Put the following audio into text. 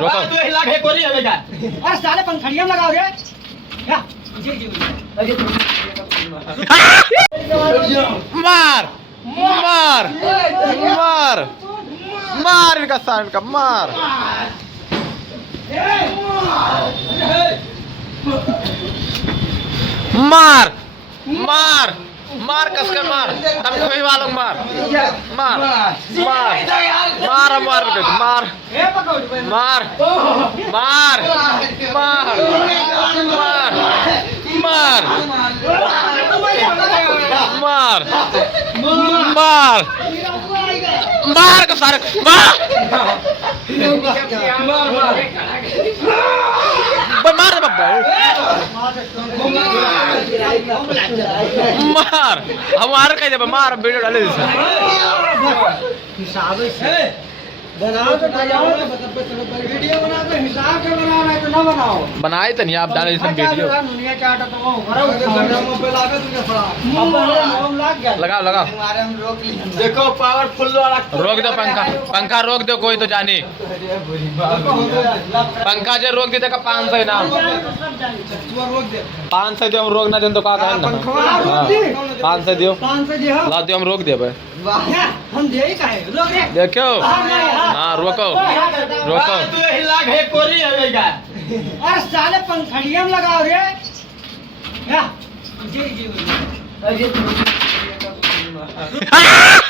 रोको तू हिला के कोरी है बेटा अरे साले पंखड़ियां लगाओ रे या जी जी मार मार मार मार इनका साइड का मार मार मार मार कस के मार धमकी वालों मार मार मार मार मार मार मार मार मार मार मार मार मार का सारे मार मार बब्बा मार हमारे कह दे मार वीडियो डाले हिसाब से बनाओ तो बनाओ वीडियो बना तो हिसाब से बनाना है तो ना बनाओ बनाए तो नहीं आप डाले इसमें वीडियो दुनिया चाटा तो वो पे लागे तुझे लग गया लगाओ लगाओ देखो पावरफुल वाला रोक दो पंखा पंखा रोक दो कोई तो जाने पंखा जो रोक दे का 500 इनाम 500 दो हम रोक ना दे तो का कहन ना 500 दियो 500 जी ला दो हम रोक दे भाई हम दे ही काहे रोक रे देखो हाँ रोको रोको तू हिला के कोरी है बेटा अरे साले पंखड़ियां लगाओ रे या जी जी हाँ!